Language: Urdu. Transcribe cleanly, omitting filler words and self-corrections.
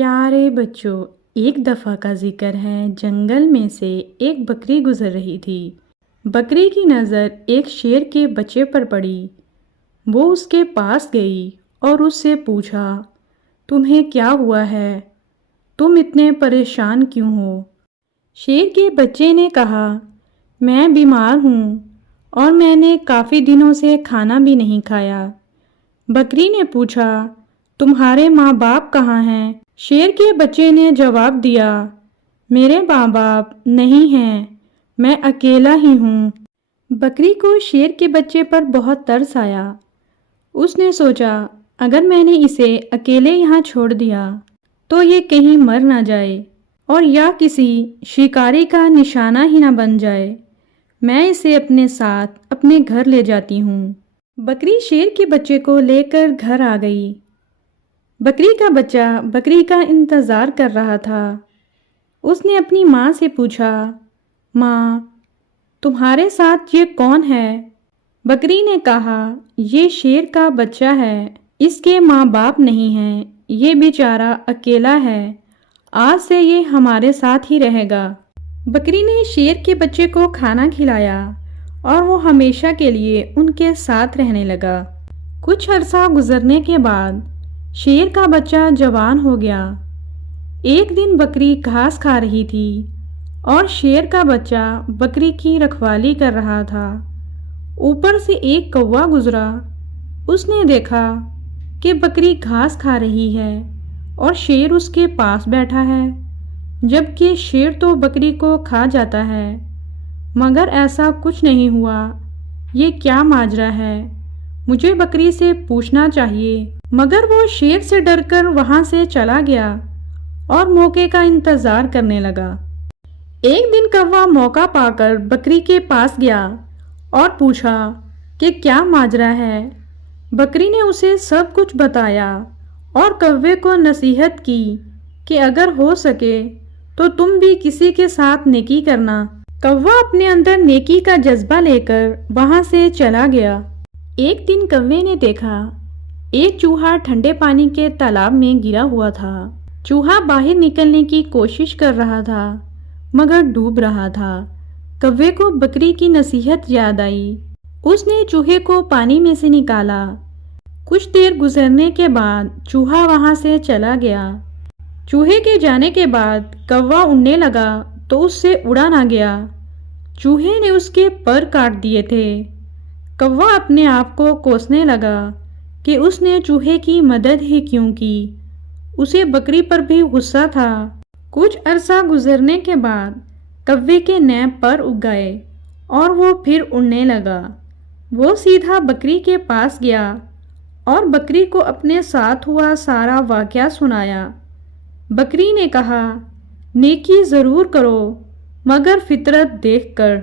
پیارے بچوں، ایک دفعہ کا ذکر ہے، جنگل میں سے ایک بکری گزر رہی تھی۔ بکری کی نظر ایک شیر کے بچے پر پڑی۔ وہ اس کے پاس گئی اور اس سے پوچھا، تمہیں کیا ہوا ہے؟ تم اتنے پریشان کیوں ہو؟ شیر کے بچے نے کہا، میں بیمار ہوں اور میں نے کافی دنوں سے کھانا بھی نہیں کھایا۔ بکری نے پوچھا، تمہارے ماں باپ کہاں ہیں؟ شیر کے بچے نے جواب دیا، میرے ماں باپ نہیں ہیں، میں اکیلا ہی ہوں۔ بکری کو شیر کے بچے پر بہت ترس آیا۔ اس نے سوچا، اگر میں نے اسے اکیلے یہاں چھوڑ دیا تو یہ کہیں مر نہ جائے اور یا کسی شکاری کا نشانہ ہی نہ بن جائے۔ میں اسے اپنے ساتھ اپنے گھر لے جاتی ہوں۔ بکری شیر کے بچے کو لے کر گھر آ گئی۔ بکری کا بچہ بکری کا انتظار کر رہا تھا۔ اس نے اپنی ماں سے پوچھا، ماں، تمہارے ساتھ یہ کون ہے؟ بکری نے کہا، یہ شیر کا بچہ ہے، اس کے ماں باپ نہیں ہیں، یہ بیچارہ اکیلا ہے، آج سے یہ ہمارے ساتھ ہی رہے گا۔ بکری نے شیر کے بچے کو کھانا کھلایا اور وہ ہمیشہ کے لیے ان کے ساتھ رہنے لگا۔ کچھ عرصہ گزرنے کے بعد شیر کا بچہ جوان ہو گیا۔ ایک دن بکری گھاس کھا رہی تھی اور شیر کا بچہ بکری کی رکھوالی کر رہا تھا۔ اوپر سے ایک کوا گزرا۔ اس نے دیکھا کہ بکری گھاس کھا رہی ہے اور شیر اس کے پاس بیٹھا ہے، جبکہ شیر تو بکری کو کھا جاتا ہے۔ مگر ایسا کچھ نہیں ہوا۔ یہ کیا ماجرا ہے؟ مجھے بکری سے پوچھنا چاہیے۔ مگر وہ شیر سے ڈر کر وہاں سے چلا گیا اور موقع کا انتظار کرنے لگا۔ ایک دن کوا موقع پا کر بکری کے پاس گیا اور پوچھا کہ کیا ماجرا ہے۔ بکری نے اسے سب کچھ بتایا اور کوے کو نصیحت کی کہ اگر ہو سکے تو تم بھی کسی کے ساتھ نیکی کرنا۔ کوا اپنے اندر نیکی کا جذبہ لے کر وہاں سے چلا گیا۔ ایک دن کوے نے دیکھا ایک چوہا ٹھنڈے پانی کے تالاب میں گرا ہوا تھا۔ چوہا باہر نکلنے کی کوشش کر رہا تھا مگر ڈوب رہا تھا۔ کوے کو بکری کی نصیحت یاد آئی۔ اس نے چوہے کو پانی میں سے نکالا۔ کچھ دیر گزرنے کے بعد چوہا وہاں سے چلا گیا۔ چوہے کے جانے کے بعد کوا اڑنے لگا تو اس سے اڑا نہ گیا۔ چوہے نے اس کے پر کاٹ دیے تھے۔ کوا اپنے آپ کو کوسنے لگا کہ اس نے چوہے کی مدد ہی کیوں کی۔ اسے بکری پر بھی غصہ تھا۔ کچھ عرصہ گزرنے کے بعد کوے کے نئے پر اگ گئے اور وہ پھر اڑنے لگا۔ وہ سیدھا بکری کے پاس گیا اور بکری کو اپنے ساتھ ہوا سارا واقعہ سنایا۔ بکری نے کہا، نیکی ضرور کرو مگر فطرت دیکھ کر۔